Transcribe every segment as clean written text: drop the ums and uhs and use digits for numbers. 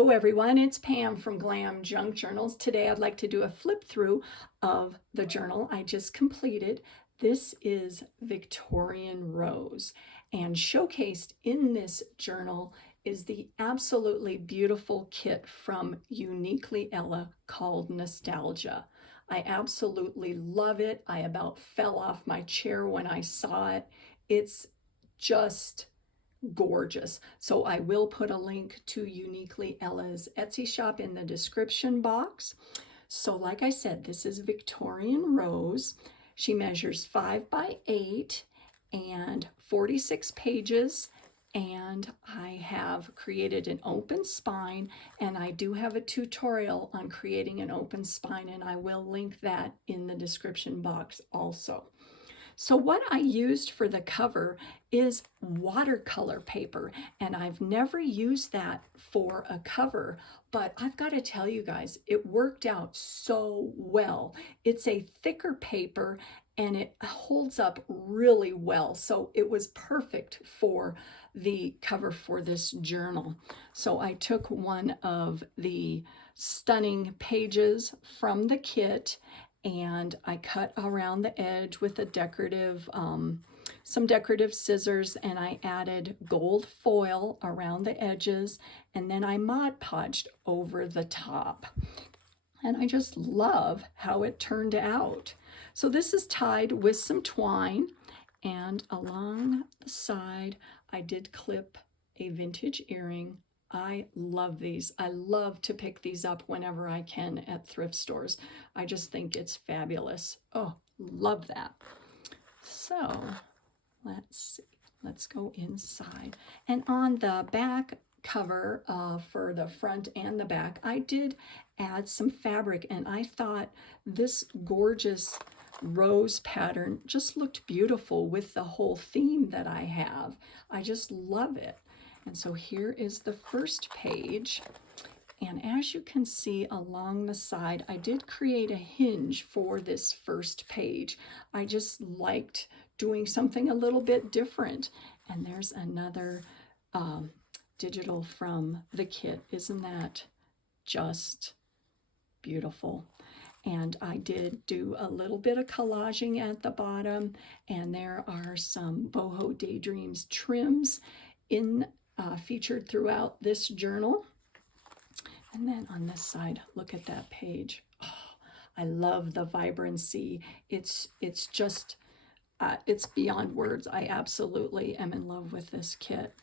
Hello everyone, it's Pam from Glam Junk Journals. Today I'd like to do a flip through of the journal I just completed. This is Victorian Rose, and showcased in this journal is the absolutely beautiful kit from Uniquely Ella called Nostalgia. I absolutely love it. I about fell off my chair when I saw it. It's just gorgeous. So I will put a link to Uniquely Ella's Etsy shop in the description box. So like I said, this is Victorian Rose. She measures 5 by 8 and 46 pages. And I have created an open spine, and I do have a tutorial on creating an open spine, and I will link that in the description box also. So what I used for the cover is watercolor paper, and I've never used that for a cover, but I've got to tell you guys, it worked out so well. It's a thicker paper and it holds up really well, so it was perfect for the cover for this journal. So I took one of the stunning pages from the kit and I cut around the edge with a decorative, some decorative scissors, and I added gold foil around the edges, and then I Mod Podged over the top. And I just love how it turned out. So this is tied with some twine, and along the side, I did clip a vintage earring. I love these. I love to pick these up whenever I can at thrift stores. I just think it's fabulous. Oh, love that. So let's see. Let's go inside. And on the back cover for the front and the back, I did add some fabric, and I thought this gorgeous rose pattern just looked beautiful with the whole theme that I have. I just love it. And so here is the first page. And as you can see along the side, I did create a hinge for this first page. I just liked doing something a little bit different. And there's another digital from the kit. Isn't that just beautiful? And I did do a little bit of collaging at the bottom, and there are some Bohodaydreams trims featured throughout this journal. And then on this side, look at that page. Oh, I love the vibrancy. It's just, it's beyond words. I absolutely am in love with this kit.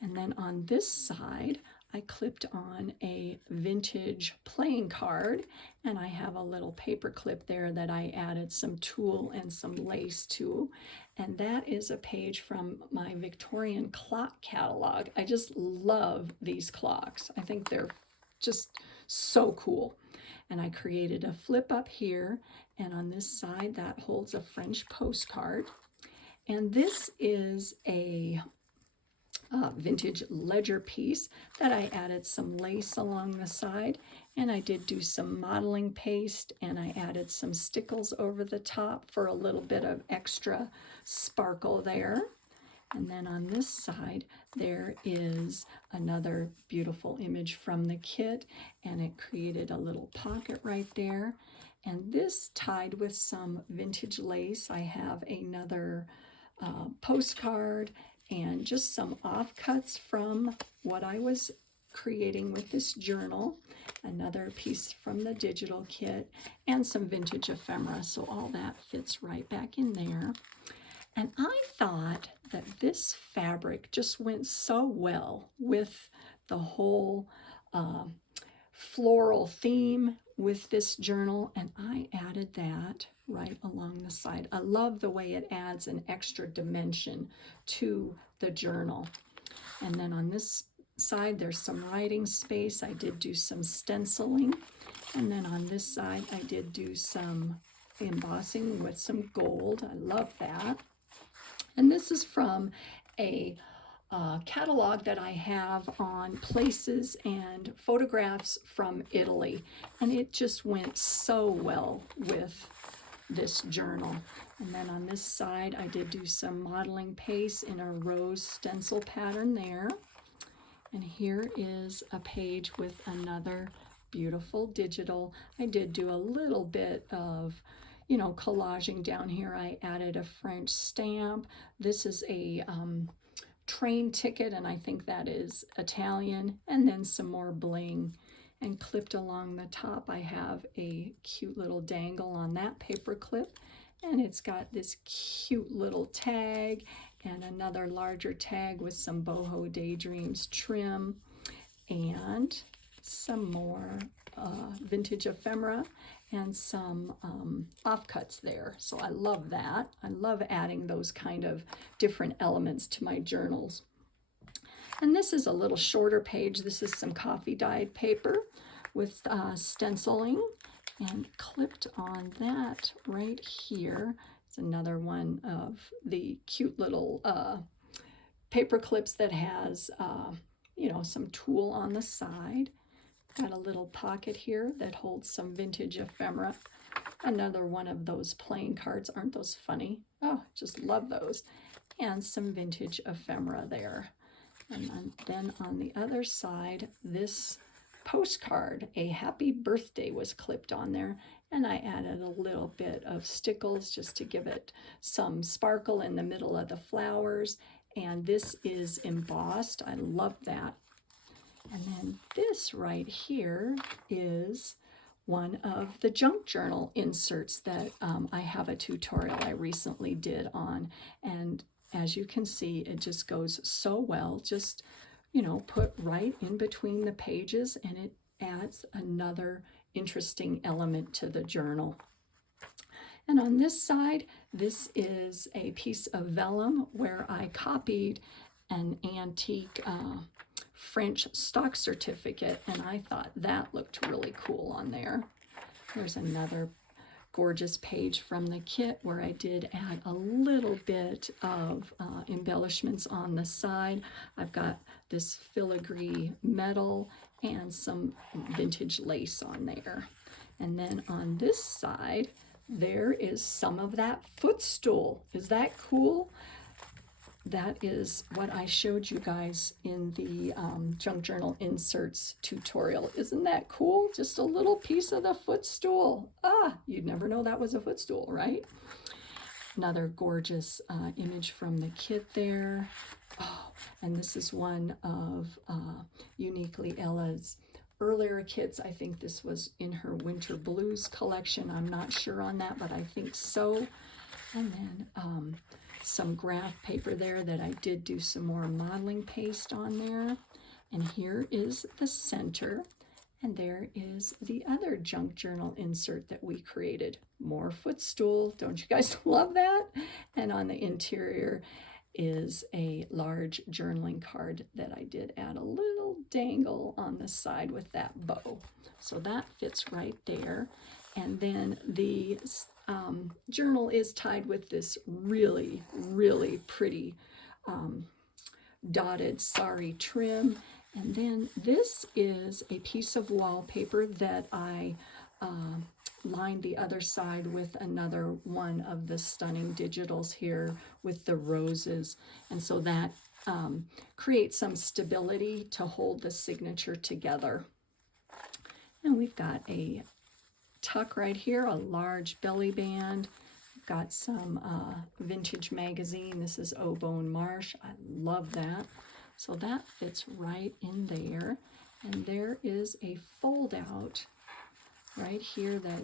And then on this side, I clipped on a vintage playing card, and I have a little paper clip there that I added some tulle and some lace to. And that is a page from my Victorian clock catalog. I just love these clocks. I think they're just so cool. And I created a flip up here, and on this side that holds a French postcard. And this is a vintage ledger piece that I added some lace along the side, and I did do some modeling paste, and I added some stickles over the top for a little bit of extra sparkle there. And then on this side there is another beautiful image from the kit, and it created a little pocket right there. And this tied with some vintage lace. I have another postcard and just some offcuts from what I was creating with this journal, another piece from the digital kit, and some vintage ephemera. So all that fits right back in there. And I thought that this fabric just went so well with the whole floral theme with this journal, and I added that right along the side. I love the way it adds an extra dimension to the journal. And then on this side there's some writing space. I did do some stenciling, and then on this side I did do some embossing with some gold. I love that. And this is from a catalog that I have on places and photographs from Italy, and it just went so well with this journal. And then on this side I did do some modeling paste in a rose stencil pattern there. And here is a page with another beautiful digital. I did do a little bit of, you know, collaging down here. I added a French stamp. This is a train ticket, and I think that is Italian, and then some more bling. And clipped along the top, I have a cute little dangle on that paper clip, and it's got this cute little tag and another larger tag with some Bohodaydreams trim and some more vintage ephemera and some offcuts there. So I love that. I love adding those kind of different elements to my journals. And this is a little shorter page. This is some coffee dyed paper with stenciling, and clipped on that right here is another one of the cute little paper clips that has you know, some tulle on the side. Got a little pocket here that holds some vintage ephemera. Another one of those playing cards. Aren't those funny? Oh, just love those. And some vintage ephemera there. And then on the other side, this postcard, a happy birthday, was clipped on there, and I added a little bit of stickles just to give it some sparkle in the middle of the flowers. And this is embossed. I love that. And then this right here is one of the junk journal inserts that I have a tutorial I recently did on. And as you can see, it just goes so well. Just, you know, put right in between the pages, and it adds another interesting element to the journal. And on this side, this is a piece of vellum where I copied an antique French stock certificate, and I thought that looked really cool on there. There's another gorgeous page from the kit where I did add a little bit of embellishments on the side. I've got this filigree metal and some vintage lace on there. And then on this side, there is some of that footstool. Is that cool? That is what I showed you guys in the junk journal inserts tutorial. Isn't that cool? Just a little piece of the footstool. Ah, you'd never know that was a footstool, right? Another gorgeous image from the kit there. Oh, and this is one of Uniquely Ella's earlier kits. I think this was in her Winter Blues collection. I'm not sure on that, but I think so. And then some graph paper there that I did do some more modeling paste on there. And here is the center, and there is the other junk journal insert that we created. More footstool. Don't you guys love that? And on the interior is a large journaling card that I did add a little dangle on the side with that bow. So that fits right there. And then the journal is tied with this really, really pretty dotted sari trim. And then this is a piece of wallpaper that I lined the other side with another one of the stunning digitals here with the roses. And so that creates some stability to hold the signature together. And we've got a tuck right here, a large belly band. We've got some vintage magazine. This is Aubone Marsh. I love that. So that fits right in there. And there is a fold out right here that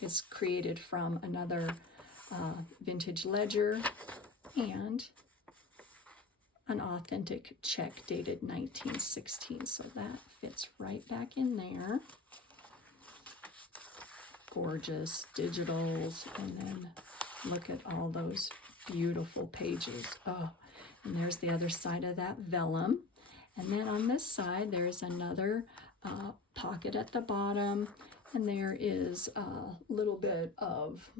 is created from another vintage ledger and an authentic check dated 1916. So that fits right back in there. Gorgeous digitals, and then look at all those beautiful pages. Oh, and there's the other side of that vellum. And then on this side, there's another pocket at the bottom, and there is a little bit of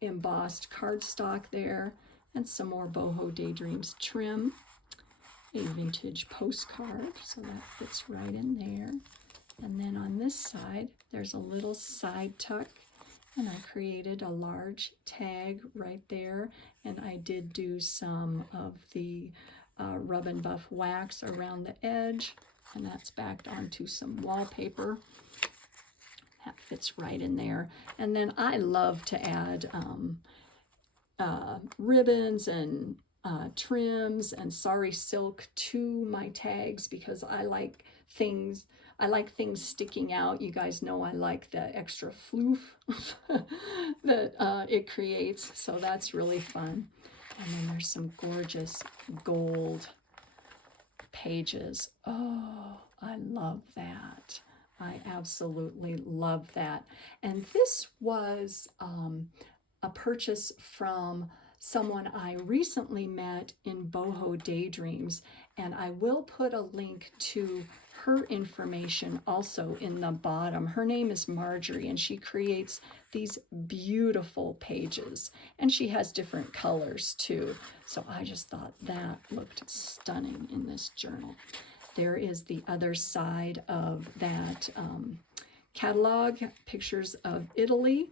embossed cardstock there, and some more Bohodaydreams trim, a vintage postcard, so that fits right in there. And then on this side, there's a little side tuck, and I created a large tag right there, and I did do some of the rub and buff wax around the edge, and that's backed onto some wallpaper. That fits right in there. And then I love to add ribbons and trims and sari silk to my tags because I like things sticking out. You guys know I like the extra floof that it creates, so that's really fun. And then there's some gorgeous gold pages. Oh, I love that. I absolutely love that. And this was a purchase from someone I recently met in Bohodaydreams, and I will put a link to her information also in the bottom. Her name is Marjorie, and she creates these beautiful pages, and she has different colors too. So I just thought that looked stunning in this journal. There is the other side of that catalog, pictures of Italy.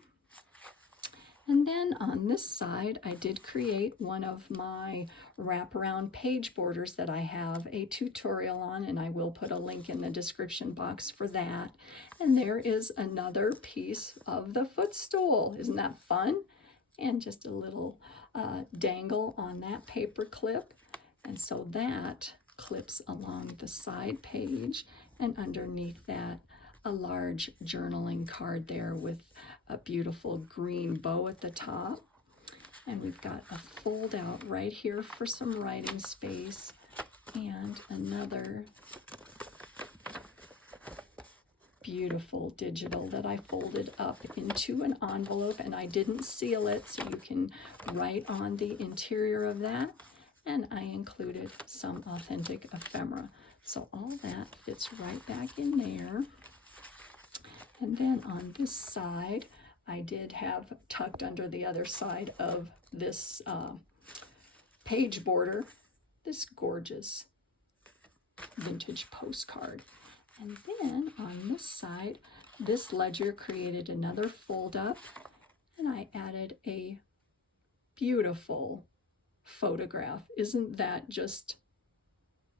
And then on this side, I did create one of my wraparound page borders that I have a tutorial on, and I will put a link in the description box for that. And there is another piece of the footstool. Isn't that fun? And just a little dangle on that paper clip. And so that clips along the side page, and underneath that, a large journaling card there with a beautiful green bow at the top. And we've got a fold out right here for some writing space, and another beautiful digital that I folded up into an envelope, and I didn't seal it, so you can write on the interior of that. And I included some authentic ephemera. So all that fits right back in there. And then on this side, I did have tucked under the other side of this page border, this gorgeous vintage postcard. And then on this side, this ledger created another fold up, and I added a beautiful photograph. Isn't that just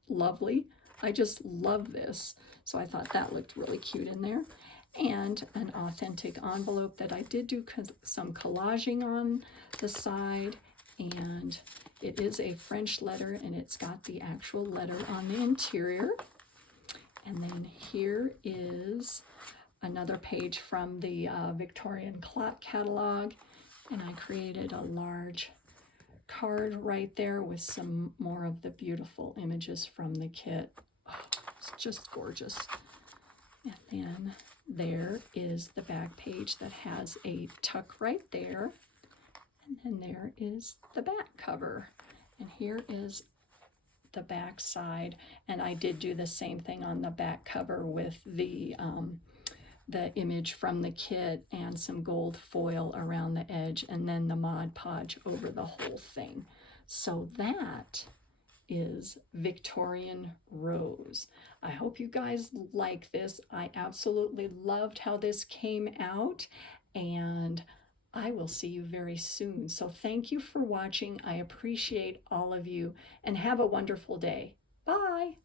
lovely? I just love this. So I thought that looked really cute in there. And an authentic envelope that I did do some collaging on the side, and it is a French letter, and it's got the actual letter on the interior. And then here is another page from the Victorian clock catalog, and I created a large card right there with some more of the beautiful images from the kit. Oh, it's just gorgeous. And then there is the back page that has a tuck right there. And then there is the back cover. And here is the back side. And I did do the same thing on the back cover with the image from the kit and some gold foil around the edge, and then the Mod Podge over the whole thing. So that is Victorian Rose. I hope you guys like this. I absolutely loved how this came out, and I will see you very soon. So thank you for watching. I appreciate all of you, and have a wonderful day. Bye.